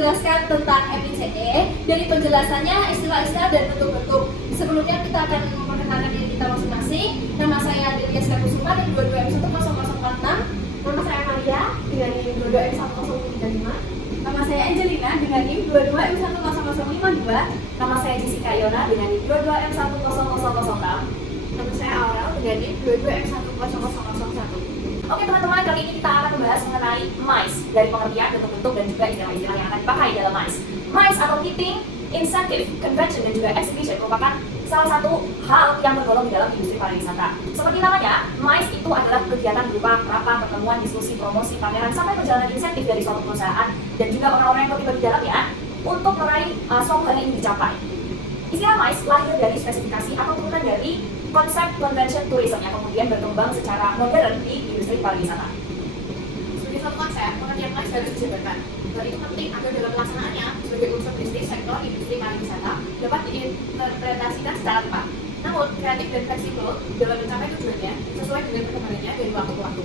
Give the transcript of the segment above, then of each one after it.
menjelaskan tentang MICE. Dari penjelasannya, istilah-istilah dan bentuk-bentuk. Sebelumnya kita akan memperkenalkan diri kita masing-masing. Nama saya Delia Skarkusuma dari 22M10046. Nama saya Maria dengan NIM 22M10035. Nama saya Angelina dengan NIM 22M10052. Nama saya Jessica Yona dengan NIM 22M10006. Nama saya Aurel dengan NIM 22M10001. Oke teman-teman, kali ini kita akan membahas mengenai MICE dari pengertian, bentuk-bentuk dan juga istilah-istilah yang akan dipakai dalam MICE. MICE atau Meeting, Incentive, Convention dan juga Exhibition merupakan salah satu hal yang tergolong di dalam industri pariwisata. Seperti namanya, MICE itu adalah kegiatan berupa rapat, pertemuan, diskusi, promosi, pameran, sampai perjalanan insentif dari suatu perusahaan dan juga orang-orang yang terlibat di dalamnya untuk meraih suatu hal yang ingin dicapai. Istilah MICE lahir dari spesifikasi atau turunan dari konsep convention tourism yang kemudian berkembang secara modern di industri pariwisata. Sebagai satu konsep, pengertian MICE harus dijabarkan. Dan itu penting agar dalam pelaksanaannya sebagai unsur bisnis sektor industri pariwisata dapat diinterpretasikan secara tepat. Namun, kreatif dan fleksibel dalam mencapai tujuannya sesuai dengan perkembangannya dari waktu ke waktu.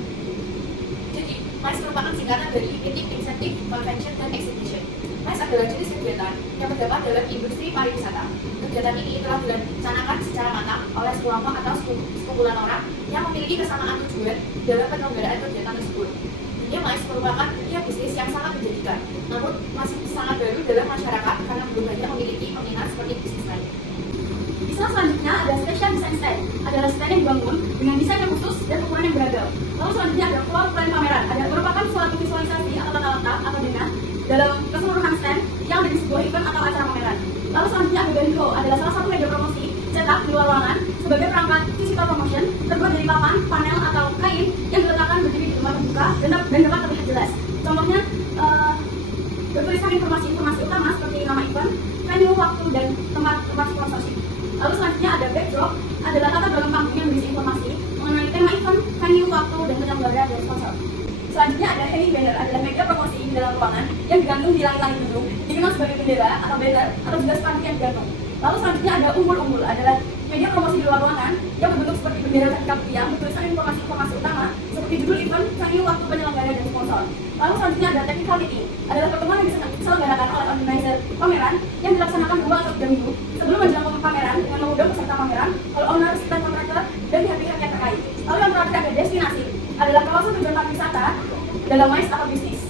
Jadi, MICE merupakan singkatan dari Meeting, Incentive, Convention, dan Exhibition. MICE adalah jenis kegiatan yang terdapat dalam industri pariwisata. Kegiatan ini telah direncanakan secara matang oleh sekelompok atau sekumpulan orang yang memiliki kesamaan tujuan dalam penyelenggaraan kegiatan tersebut. Dunia MICE merupakan dunia bisnis yang sangat menjanjikan, namun masih sangat baru dalam masyarakat karena belum banyak memiliki peminat seperti bisnis lain. Istilah selanjutnya ada Special Design Stand. Adalah stand yang dibangun dengan desain yang khusus dan ukuran yang beragam. Lalu selanjutnya ada Floor Plan Pameran. Ada merupakan suatu visualisasi atau tata letak atau denah dalam keseluruhan stand yang ada di sebuah event atau acara pameran. Lalu selanjutnya ada Band Hall. Adalah salah satu media promosi cetak di luar ruangan sebagai perangkat visitor promotion terbuat dari papan, panel atau kain yang diletakkan berdiri di tempat terbuka dan dapat terlihat jelas. Contohnya bertuliskan informasi-informasi utama seperti nama event, venue, waktu, dan tempat sponsorship. Lalu selanjutnya ada backdrop, adalah latar belakang panggung yang berisi informasi mengenai tema event, venue, waktu, dan penyelenggara dan sponsor. Selanjutnya ada hanging banner, adalah media promosi di dalam ruangan yang digantung di langit-langit gedung, dikenal sebagai bendera atau banner atau juga spanduk yang digantung. Lalu selanjutnya ada umbul-umbul, adalah media promosi di luar ruangan yang berbentuk seperti bendera vertikal yang bertuliskan informasi-informasi utama seperti judul event, venue, waktu, penyelenggara, dan sponsor. Lalu selanjutnya ada technical meeting, adalah pertemuan yang diselenggarakan oleh organizer pameran yang dilaksanakan 2 atau 3 minggu sebelum menjelang pameran dengan mengundang peserta pameran, all owners, dan kontraktor, dan pihak-pihak yang terkait. Lalu yang terakhir ada destinasi, adalah kawasan tujuan pariwisata dalam MICE atau bisnis.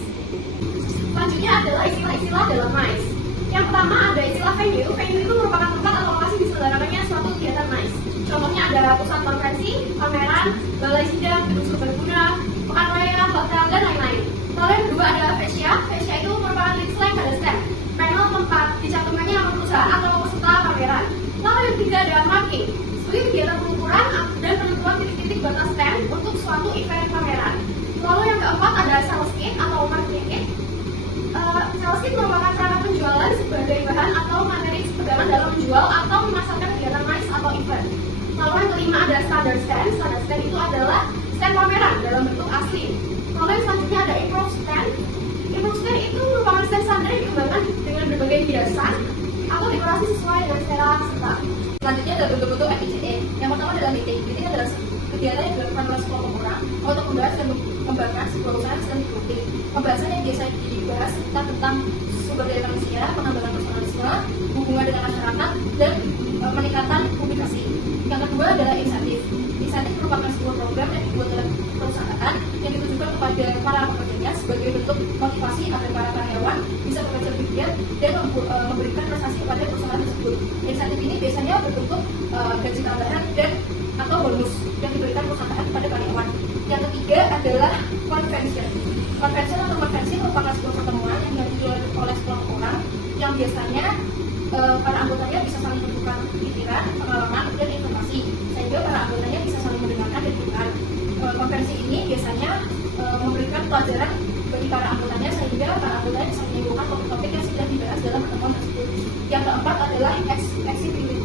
Selanjutnya adalah istilah-istilah dalam MICE. Yang pertama ada istilah venue. Venue itu merupakan tempat atau lokasi diselenggarakannya suatu kegiatan MICE. Contohnya ada pusat konferensi, pameran, balai sidang, gedung serbaguna, pekan raya, hotel, dan lain-lain. Lalu yang kedua ada fascia. Fascia itu merupakan link slang pada stand, panel tempat dicantumkannya nama perusahaan atau peserta pameran. Lalu yang ketiga ada marking, sebagai kegiatan pengukuran dan penentuan titik-titik batas stand untuk suatu event pameran. Lalu yang keempat ada sales kit atau marketing kit. Sales kit merupakan cara penjualan sebagai bahan atau materi pegangan dalam menjual atau memasarkan kegiatan MICE atau event. Lalu yang kelima ada standard stand. Standard stand itu adalah stand pameran dalam bentuk asli. Lalu yang selanjutnya ada improve stand. Improve stand itu merupakan stand standar yang dikembangkan dengan berbagai hiasan atau dekorasi sesuai dengan selera peserta. Selanjutnya ada bentuk-bentuk MICE. Yang pertama adalah meeting. Meeting adalah kegiatan yang dilakukan oleh sekelompok orang untuk membahas dan mengembangkan sebuah usaha yang sedang digeluti. Pembahasan yang biasa dibahas tentang sumber daya manusia, pengembangan personalisme, hubungan dengan masyarakat, dan peningkatan publikasi. Yang kedua adalah insentif. Insentif merupakan sebuah program yang dibuat oleh perusahaan yang ditujukan kepada para pekerjanya sebagai bentuk motivasi agar para karyawan bisa bekerja lebih giat dan memberikan prestasi kepada perusahaan tersebut. Insentif ini biasanya berbentuk gaji tambahan dan atau bonus yang diberikan perusahaan kepada karyawan. Yang ketiga adalah convention. Convention atau konvensi merupakan sebuah pertemuan yang dihadiri oleh sekelompok orang yang biasanya para anggotanya bisa saling bertukar pikiran, pengalaman, dan informasi sehingga para anggotanya bisa saling mendengarkan dan bertukar. Konvensi ini biasanya memberikan pelajaran bagi para anggotanya sehingga para anggotanya bisa menyimpulkan topik-topik yang sedang dibahas dalam pertemuan tersebut. Yang keempat adalah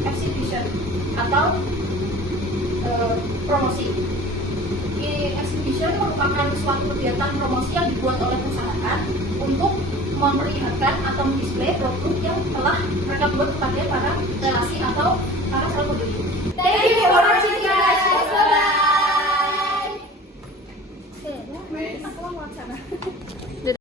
exhibition atau promosi. Exhibition merupakan suatu kegiatan promosi yang dibuat oleh perusahaan untuk memperlihatkan atau mendisplay produk yang telah mereka buat kepada para relasi atau para calon pembeli. Thank you for watching guys. Bye bye. Aku mau sana.